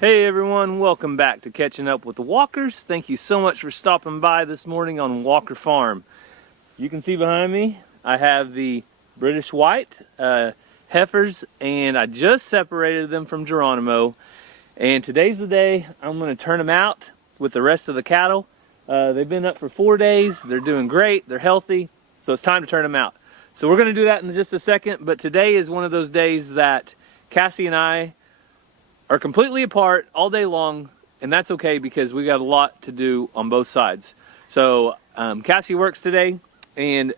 Hey everyone, welcome back to Catching Up with the Walkers. Thank you so much for stopping by this morning on Walker Farm. You can see behind me, I have the British White heifers, and I just separated them from Geronimo. And today's the day I'm going to turn them out with the rest of the cattle. They've been up for 4 days, they're doing great, they're healthy, so it's time to turn them out. So we're going to do that in just a second, but today is one of those days that Cassie and I are completely apart all day long, and that's okay because we got a lot to do on both sides. So Cassie works today, and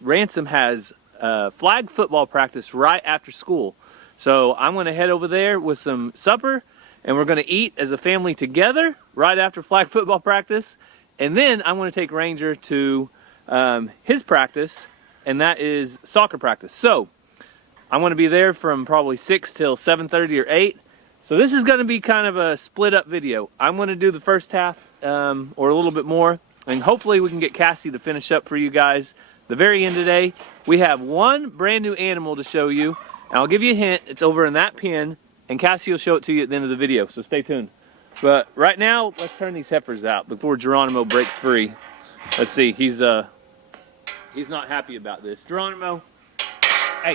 Ransom has flag football practice right after school. So I'm going to head over there with some supper, and we're going to eat as a family together right after flag football practice. And then I'm going to take Ranger to his practice, and that is soccer practice. So I'm going to be there from probably 6 till 7:30 or 8. So this is going to be kind of a split up video. I'm going to do the first half or a little bit more, and hopefully we can get Cassie to finish up for you guys the very end today. We have one brand new animal to show you, and I'll give you a hint. It's over in that pen, and Cassie will show it to you at the end of the video, so stay tuned. But right now, let's turn these heifers out before Geronimo breaks free. Let's see, he's not happy about this. Geronimo, hey,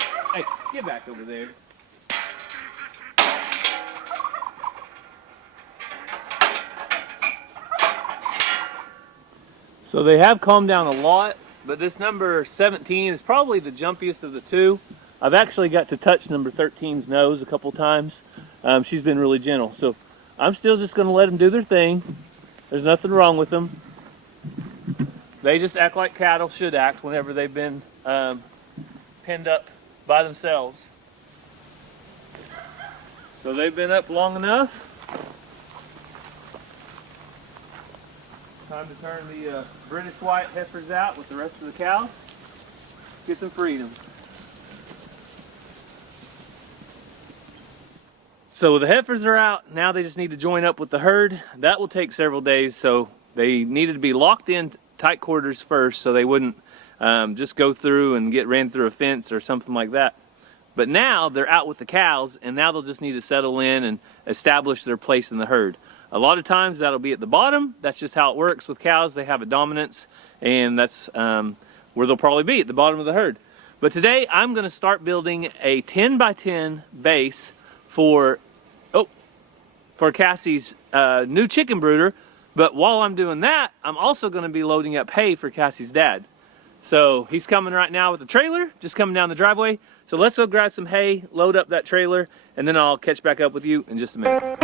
get back over there. So they have calmed down a lot, but this number 17 is probably the jumpiest of the two. I've actually got to touch number 13's nose a couple times. She's been really gentle, so I'm still just going to let them do their thing. There's nothing wrong with them. They just act like cattle should act whenever they've been penned up by themselves. So they've been up long enough. Time to turn the British White heifers out with the rest of the cows. Get some freedom. So the heifers are out. Now they just need to join up with the herd. That will take several days, so they needed to be locked in tight quarters first so they wouldn't just go through and get ran through a fence or something like that. But now they're out with the cows, and now they'll just need to settle in and establish their place in the herd. A lot of times that'll be at the bottom. That's just how it works with cows. They have a dominance, and that's where they'll probably be, at the bottom of the herd. But today I'm going to start building a 10 by 10 base for Cassie's new chicken brooder. But while I'm doing that, I'm also going to be loading up hay for Cassie's dad. So he's coming right now with the trailer, just coming down the driveway. So let's go grab some hay, load up that trailer, and then I'll catch back up with you in just a minute.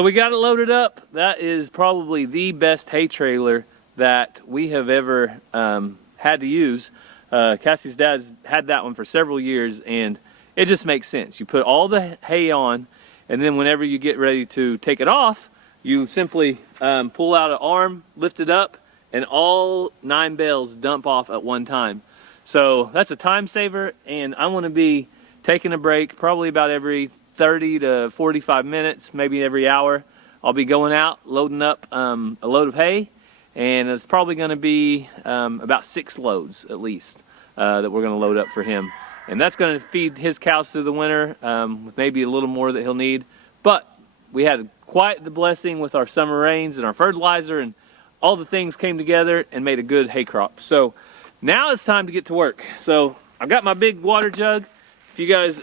So we got it loaded up. That is probably the best hay trailer that we have ever had to use. Cassie's dad's had that one for several years, and it just makes sense. You put all the hay on, and then whenever you get ready to take it off, you simply pull out an arm, lift it up, and all 9 bales dump off at one time. So that's a time saver, and I want to be taking a break probably about every 30 to 45 minutes, maybe every hour. I'll be going out, loading up a load of hay, and it's probably going to be about 6 loads at least that we're going to load up for him. And that's going to feed his cows through the winter with maybe a little more that he'll need. But we had quite the blessing with our summer rains and our fertilizer, and all the things came together and made a good hay crop. So now it's time to get to work. So I've got my big water jug. If you guys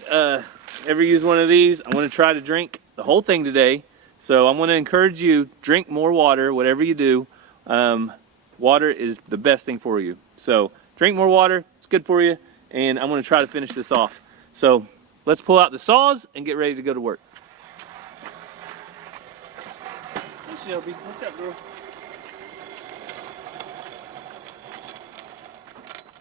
ever use one of these, I'm going to try to drink the whole thing today. So I'm going to encourage you, drink more water, whatever you do. Water is the best thing for you. So drink more water, it's good for you, and I'm going to try to finish this off. So let's pull out the saws and get ready to go to work. Hey Shelby, what's up, girl?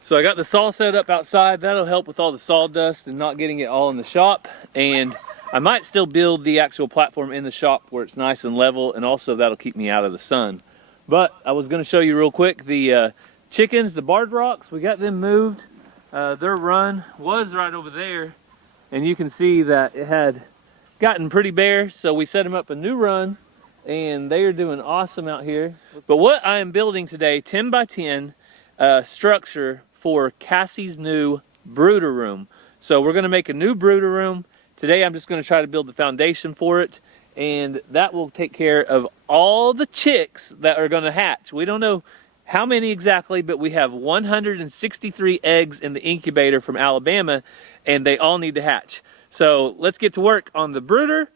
So I got the saw set up outside. That'll help with all the sawdust and not getting it all in the shop. And I might still build the actual platform in the shop where it's nice and level, and also that'll keep me out of the sun. But I was going to show you real quick the chickens, the barred rocks. We got them moved. Their run was right over there, and you can see that it had gotten pretty bare, so we set them up a new run, and they are doing awesome out here. But what I am building today, 10 by 10 structure for Cassie's new brooder room. So we're going to make a new brooder room. Today I'm just going to try to build the foundation for it, and that will take care of all the chicks that are going to hatch. We don't know how many exactly, but we have 163 eggs in the incubator from Alabama, and they all need to hatch. So let's get to work on the brooder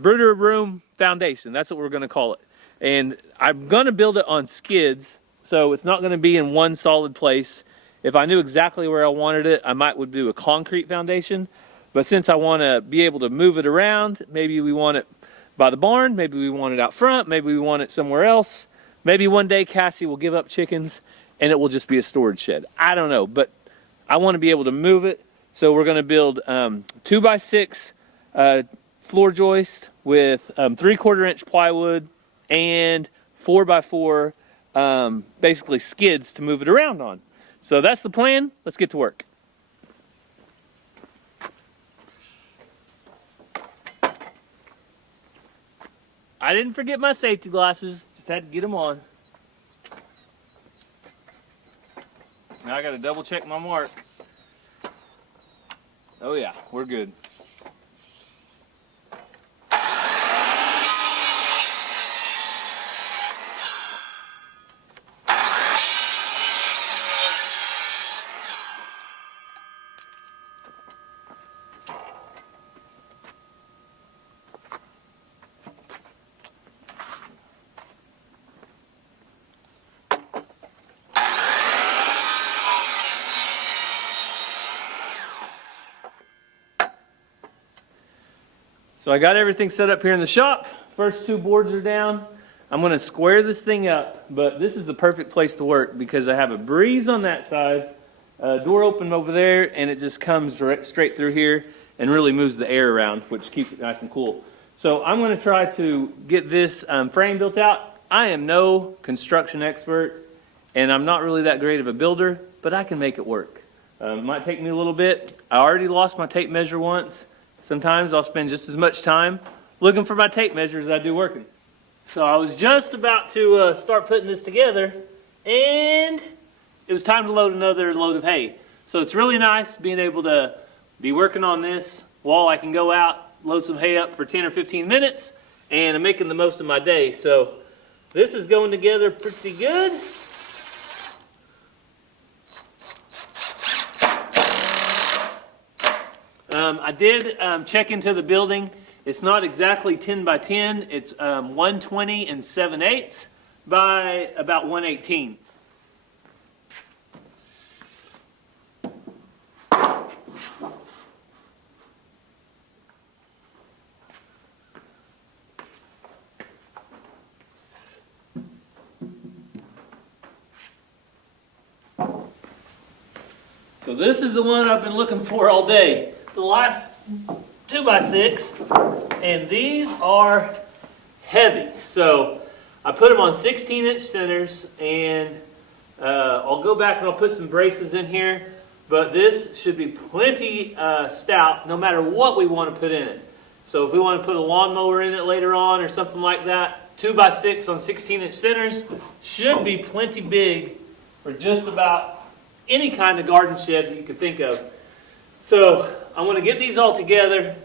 room foundation. That's what we're going to call it. And I'm going to build it on skids, so it's not going to be in one solid place. If I knew exactly where I wanted it, I would do a concrete foundation. But since I want to be able to move it around, maybe we want it by the barn, maybe we want it out front, maybe we want it somewhere else. Maybe one day Cassie will give up chickens and it will just be a storage shed. I don't know, but I want to be able to move it. So we're going to build 2 by 6 floor joist with 3/4 inch plywood and 4 by 4 basically skids to move it around on. So that's the plan. Let's get to work. I didn't forget my safety glasses, just had to get them on. Now I got to double check my mark. Oh yeah, we're good. So I got everything set up here in the shop. First 2 boards are down. I'm going to square this thing up, but this is the perfect place to work because I have a breeze on that side, a door open over there, and it just comes straight through here and really moves the air around, which keeps it nice and cool. So I'm going to try to get this frame built out. I am no construction expert, and I'm not really that great of a builder, but I can make it work. It might take me a little bit. I already lost my tape measure once. Sometimes I'll spend just as much time looking for my tape measure as I do working. So I was just about to start putting this together, and it was time to load another load of hay. So it's really nice being able to be working on this while I can go out, load some hay up for 10 or 15 minutes, and I'm making the most of my day. So this is going together pretty good. I did check into the building. It's not exactly 10 by 10. It's 120 7/8 by about 118. So this is the one I've been looking for all day. The last 2x6, and these are heavy. So I put them on 16-inch centers, and I'll go back and I'll put some braces in here, but this should be plenty stout no matter what we want to put in it. So if we want to put a lawnmower in it later on or something like that, 2x6 on 16-inch centers should be plenty big for just about any kind of garden shed that you can think of. So I'm going to get these all together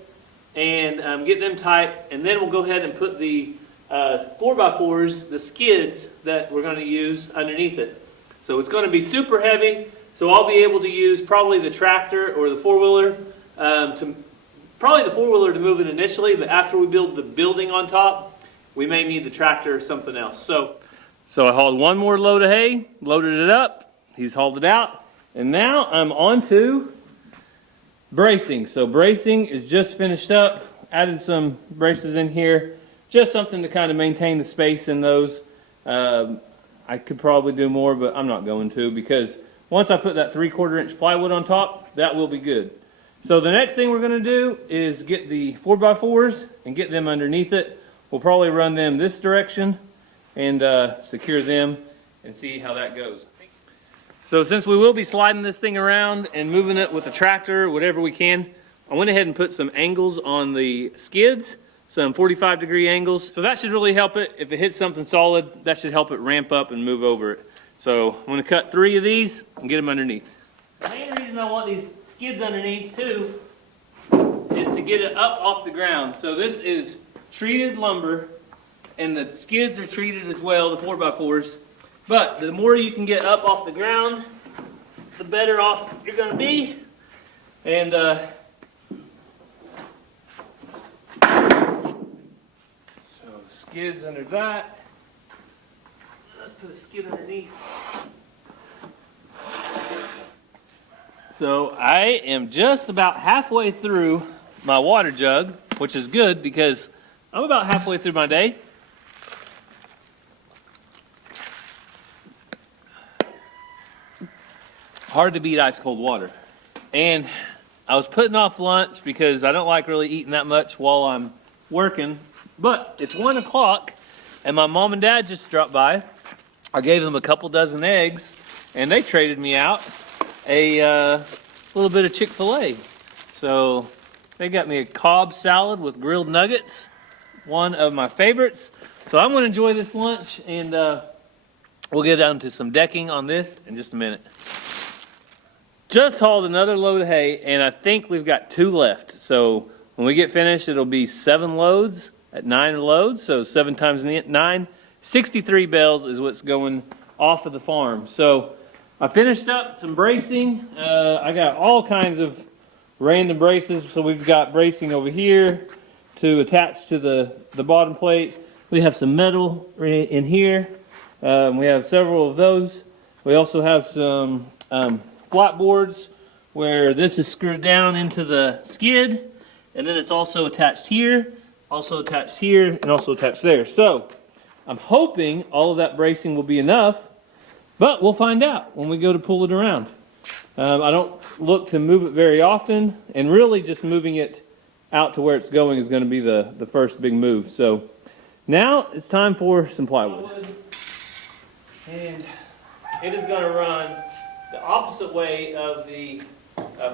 and get them tight, and then we'll go ahead and put the 4x4s, the skids that we're going to use underneath it. So it's going to be super heavy, so I'll be able to use probably the tractor or the four-wheeler, probably the four-wheeler to move it initially, but after we build the building on top, we may need the tractor or something else. So I hauled one more load of hay, loaded it up, he's hauled it out, and now I'm on to bracing. So bracing is just finished up, added some braces in here, just something to kind of maintain the space in those. I could probably do more, but I'm not going to, because once I put that 3/4 inch plywood on top, that will be good. So the next thing we're going to do is get the 4x4s and get them underneath it. We'll probably run them this direction and secure them and see how that goes. So since we will be sliding this thing around and moving it with a tractor, whatever we can, I went ahead and put some angles on the skids, some 45-degree angles. So that should really help it. If it hits something solid, that should help it ramp up and move over it. So I'm going to cut 3 of these and get them underneath. The main reason I want these skids underneath too is to get it up off the ground. So this is treated lumber, and the skids are treated as well, the 4x4s. But the more you can get up off the ground, the better off you're going to be. And so skids under that. Let's put a skid underneath. So I am just about halfway through my water jug, which is good because I'm about halfway through my day. Hard to beat ice cold water. And I was putting off lunch because I don't like really eating that much while I'm working. But it's 1 o'clock and my mom and dad just dropped by. I gave them a couple dozen eggs and they traded me out a little bit of Chick-fil-A. So they got me a Cobb salad with grilled nuggets, one of my favorites. So I'm going to enjoy this lunch, and we'll get down to some decking on this in just a minute. Just hauled another load of hay, and I think we've got 2 left. So when we get finished, it'll be 7 loads at 9 loads. So 7 times 9, 63 bales is what's going off of the farm. So I finished up some bracing. I got all kinds of random braces. So we've got bracing over here to attach to the bottom plate. We have some metal in here. We have several of those. We also have some flat boards where this is screwed down into the skid, and then it's also attached here, also attached here, and also attached there. So I'm hoping all of that bracing will be enough, but we'll find out when we go to pull it around. I don't look to move it very often, and really just moving it out to where it's going is going to be the first big move. So now it's time for some plywood. And it is going to run the opposite way of the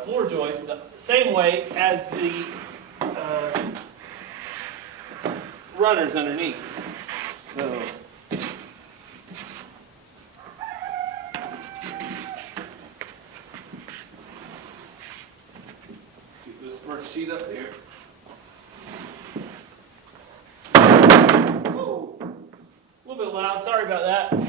floor joist, the same way as the runners underneath. So keep this first sheet up here. Whoa. A little bit loud, sorry about that.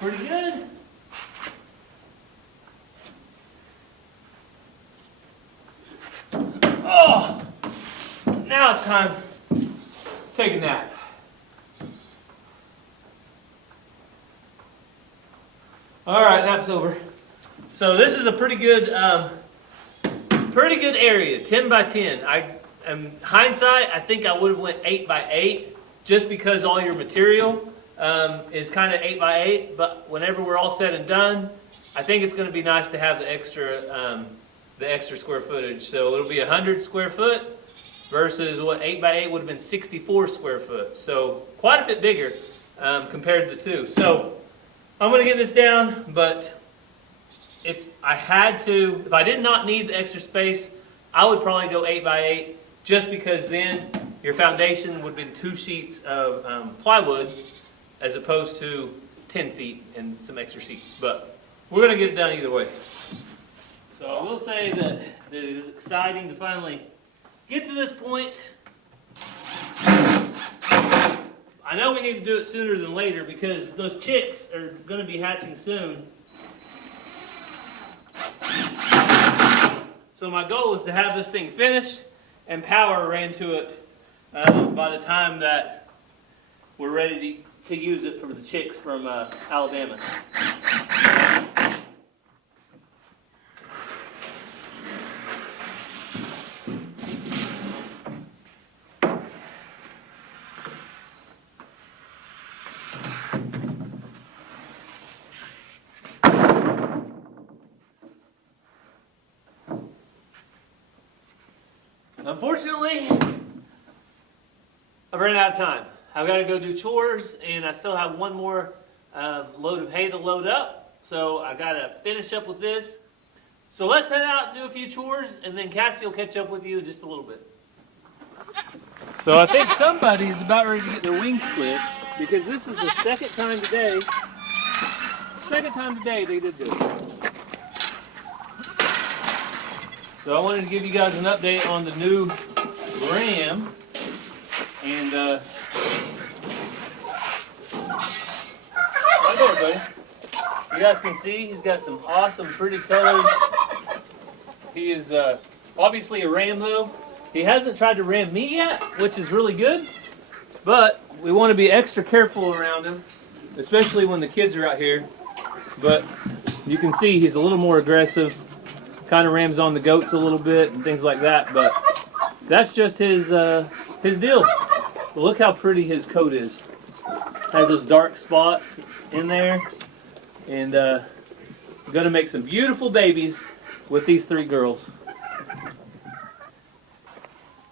Pretty good. Oh, now it's time to take a nap. All right, nap's over. So this is a pretty good area, 10 by 10. Hindsight, I think I would have went 8 by 8, just because all your material is kind of 8 by 8. But whenever we're all said and done, I think it's going to be nice to have the extra square footage. So it'll be 100 square foot versus what 8 by 8 would have been 64 square foot. So quite a bit bigger compared to the two. So I'm going to get this down, but if I did not need the extra space, I would probably go 8 by 8, just because then your foundation would have been 2 sheets of plywood as opposed to 10 feet and some extra sheets. But we're going to get it done either way. So I will say that it is exciting to finally get to this point. I know we need to do it sooner than later because those chicks are going to be hatching soon. So my goal is to have this thing finished and power ran to it by the time that we're ready to use it for the chicks from Alabama. Unfortunately, I've ran out of time. I've got to go do chores, and I still have one more load of hay to load up. So I got to finish up with this. So let's head out and do a few chores, and then Cassie will catch up with you in just a little bit. So I think somebody is about ready to get their wings split, because this is the second time today they did this. So I wanted to give you guys an update on the new ram, and right there, buddy. You guys can see he's got some awesome, pretty colors. He is obviously a ram, though. He hasn't tried to ram me yet, which is really good, but we want to be extra careful around him, especially when the kids are out here. But you can see he's a little more aggressive. Kind of rams on the goats a little bit and things like that, but that's just his deal. Look how pretty his coat is. Has those dark spots in there, and gonna make some beautiful babies with these 3 girls.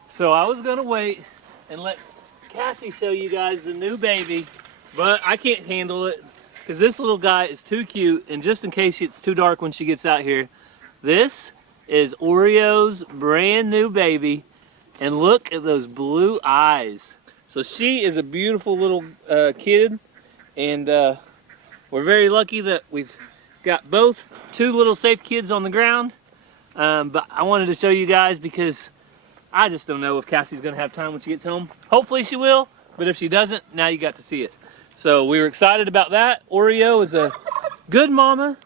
So I was gonna wait and let Cassie show you guys the new baby, but I can't handle it because this little guy is too cute, and just in case it's too dark when she gets out here, this is Oreo's brand new baby, and look at those blue eyes. So she is a beautiful little kid, and we're very lucky that we've got both 2 little safe kids on the ground. But I wanted to show you guys because I just don't know if Cassie's going to have time when she gets home. Hopefully she will, but if she doesn't, now you got to see it. So we were excited about that. Oreo is a good mama.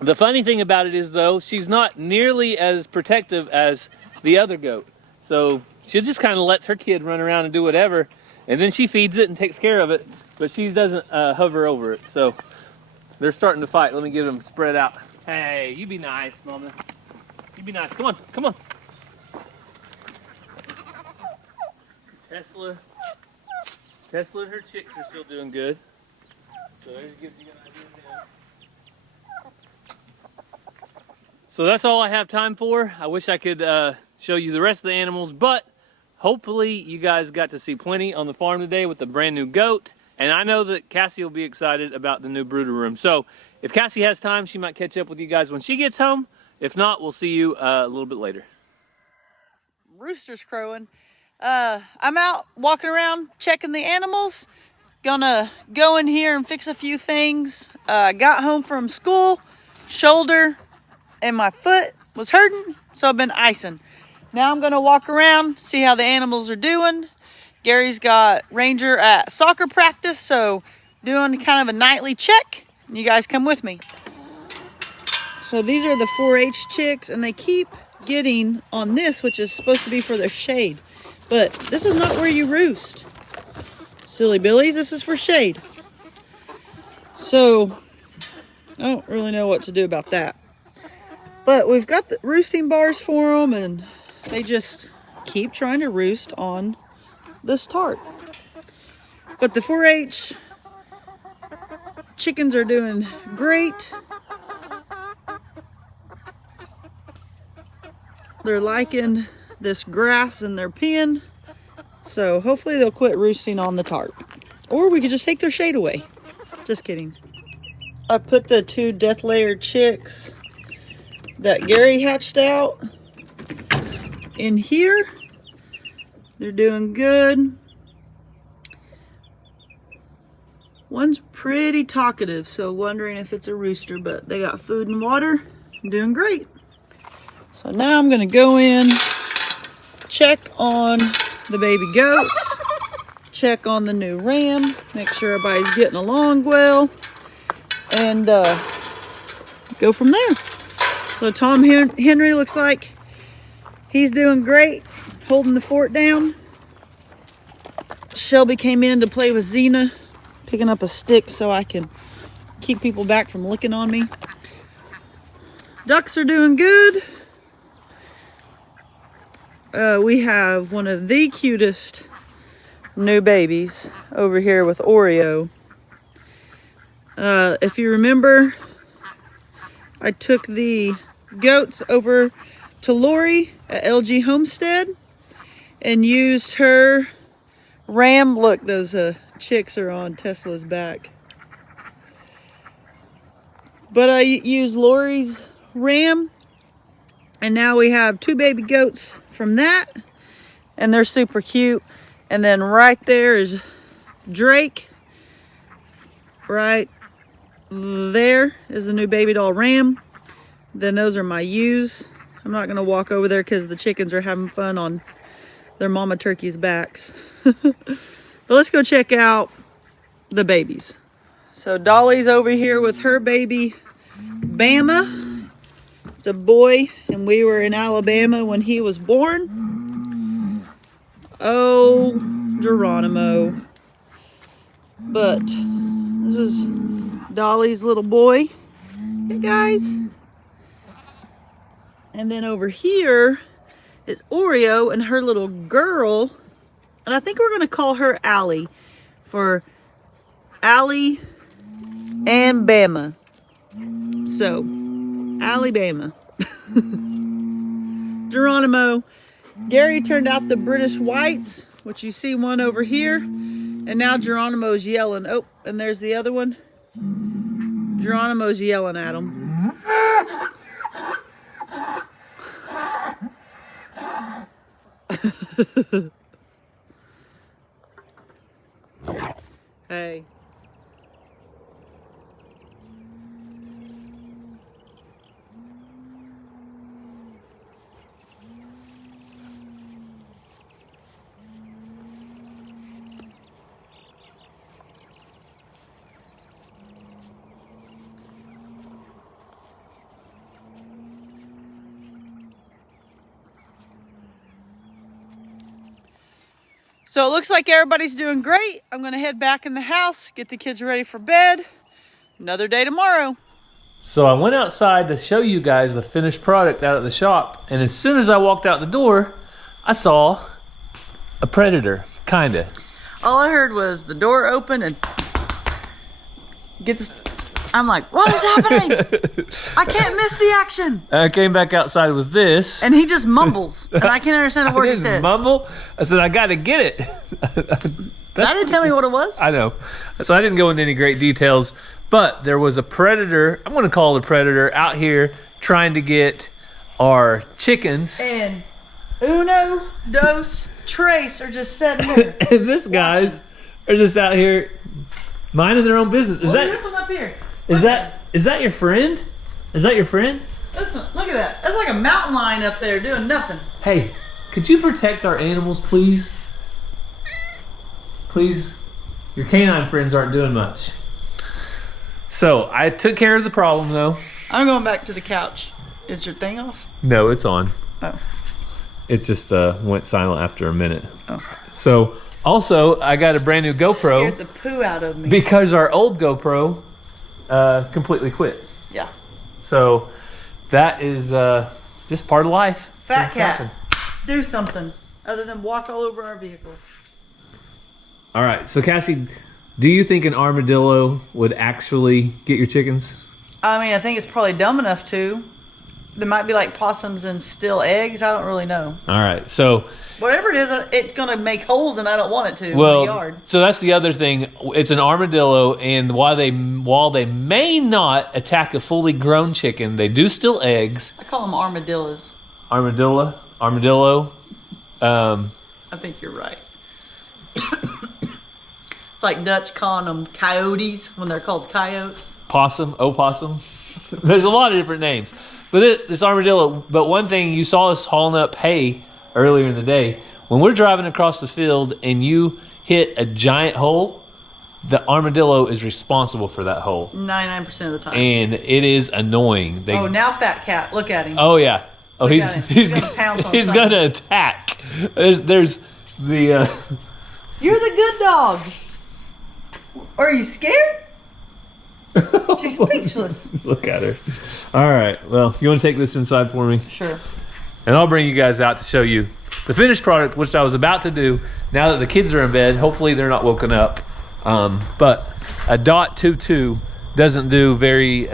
The funny thing about it is, though, she's not nearly as protective as the other goat. So she just kind of lets her kid run around and do whatever, and then she feeds it and takes care of it, but she doesn't hover over it. So they're starting to fight. Let me get them spread out. Hey, you be nice, mama. You be nice. Come on, come on. Tesla and her chicks are still doing good. So there gives you an idea of them. So that's all I have time for. I wish I could show you the rest of the animals, but hopefully you guys got to see plenty on the farm today with the brand new goat. And I know that Cassie will be excited about the new brooder room. So if Cassie has time, she might catch up with you guys when she gets home. If not, we'll see you a little bit later. Rooster's crowing. I'm out walking around checking the animals. Gonna go in here and fix a few things. Got home from school, shoulder and my foot was hurting, so I've been icing. Now I'm gonna walk around, see how the animals are doing. Gary's got Ranger at soccer practice, so doing kind of a nightly check. You guys come with me. So these are the 4-H chicks, and they keep getting on this, which is supposed to be for their shade. But this is not where you roost. Silly billies, this is for shade. So I don't really know what to do about that. But we've got the roosting bars for them, and they just keep trying to roost on this tarp. But the 4-H chickens are doing great. They're liking this grass in their pen. So hopefully they'll quit roosting on the tarp. Or we could just take their shade away. Just kidding. I put the 2 death layer chicks that Gary hatched out in here. They're doing good. One's pretty talkative, so wondering if it's a rooster, but they got food and water. Doing great. So now I'm gonna go in, check on the baby goats, check on the new ram, make sure everybody's getting along well, and go from there. So Tom Henry looks like he's doing great, holding the fort down. Shelby came in to play with Xena, picking up a stick so I can keep people back from licking on me. Ducks are doing good. We have one of the cutest new babies over here with Oreo. If you remember, I took the goats over to Lori at LG Homestead and used her ram. Look, those chicks are on Tesla's back. But I used Lori's ram, and now we have 2 baby goats from that, and they're super cute. And then right there is Drake. Right there is the new baby doll ram. Then those are my ewes. I'm not gonna walk over there because the chickens are having fun on their mama turkey's backs. But let's go check out the babies. So Dolly's over here with her baby Bama. It's a boy, and we were in Alabama when he was born. Oh, Geronimo. But this is Dolly's little boy. Hey guys. And then over here is Oreo and her little girl. And I think we're gonna call her Allie, for Allie and Bama. So, Allie Bama. Geronimo. Gary turned out the British Whites, which you see one over here. And now Geronimo's yelling. Oh, and there's the other one. Geronimo's yelling at him. Hey. So it looks like everybody's doing great. I'm gonna head back in the house, get the kids ready for bed. Another day tomorrow. So I went outside to show you guys the finished product out at the shop, and as soon as I walked out the door, I saw a predator, kinda. All I heard was the door open and get this. I'm like, what is happening? I can't miss the action. And I came back outside with this. And he just mumbles, and I can't understand a word he says. Mumble? I said, I gotta get it. That didn't tell me what it was. I know. So I didn't go into any great details, but there was a predator, I'm gonna call it a predator, out here trying to get our chickens. And uno, dos, tres are just sitting here. And this guys are just out here minding their own business. Is that this one up here? Is that your friend? Is that your friend? Listen, look at that. That's like a mountain lion up there doing nothing. Hey, could you protect our animals, please? Please? Your canine friends aren't doing much. So, I took care of the problem, though. I'm going back to the couch. Is your thing off? No, it's on. Oh. It just went silent after a minute. Oh. So, also, I got a brand new GoPro. Scared the poo out of me. Because our old GoPro completely quit. Yeah. So that is just part of life. Fat Things cat, happen. do something other than walk all over our vehicles. All right, so Cassie, do you think an armadillo would actually get your chickens? I mean, I think it's probably dumb enough to. There might be like possums and still eggs. I don't really know. All right, so Whatever it is, it's going to make holes and I don't want it to in the well, yard. so that's the other thing. It's an armadillo, and while they may not attack a fully grown chicken, they do still eggs. I call them armadillos. Armadillo. I think you're right. It's like Dutch calling them coyotes when they're called coyotes. Opossum. There's a lot of different names. But this armadillo, but one thing, you saw us hauling up hay earlier in the day. When we're driving across the field and you hit a giant hole, the armadillo is responsible for that hole. 99% of the time. And it is annoying. Oh, now Fat Cat, look at him. Oh, yeah. Oh, Look at him. He's gonna pounce on he's something. gonna attack. There's the... You're the good dog. Are you scared? She's speechless. Look at her. All right. Well, you want to take this inside for me? Sure. And I'll bring you guys out to show you the finished product, which I was about to do now that the kids are in bed. Hopefully they're not woken up. But a .22 doesn't do very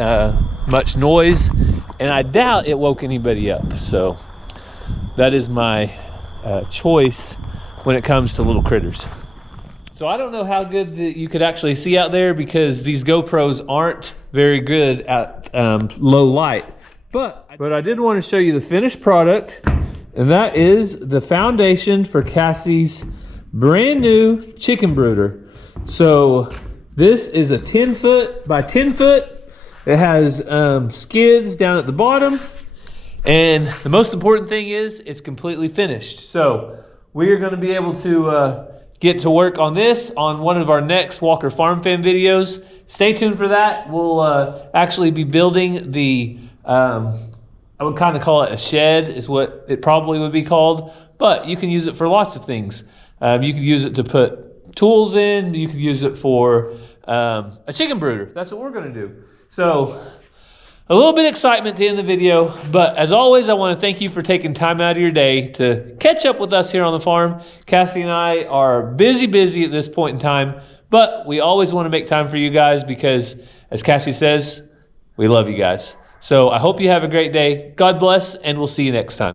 much noise, and I doubt it woke anybody up. So that is my choice when it comes to little critters. So I don't know how good you could actually see out there because these GoPros aren't very good at low light. But I did want to show you the finished product, and that is the foundation for Cassie's brand new chicken brooder. So this is a 10 foot by 10 foot. It has skids down at the bottom. And the most important thing is it's completely finished. So we are going to be able to get to work on this on one of our next Walker Farm Fan videos. Stay tuned for that. We'll actually be building the, I would kind of call it a shed is what it probably would be called, but you can use it for lots of things. You could use it to put tools in. You could use it for a chicken brooder. That's what we're going to do. So a little bit of excitement to end the video, but as always, I want to thank you for taking time out of your day to catch up with us here on the farm. Cassie and I are busy at this point in time, but we always want to make time for you guys because, as Cassie says, we love you guys. So I hope you have a great day. God bless, and we'll see you next time.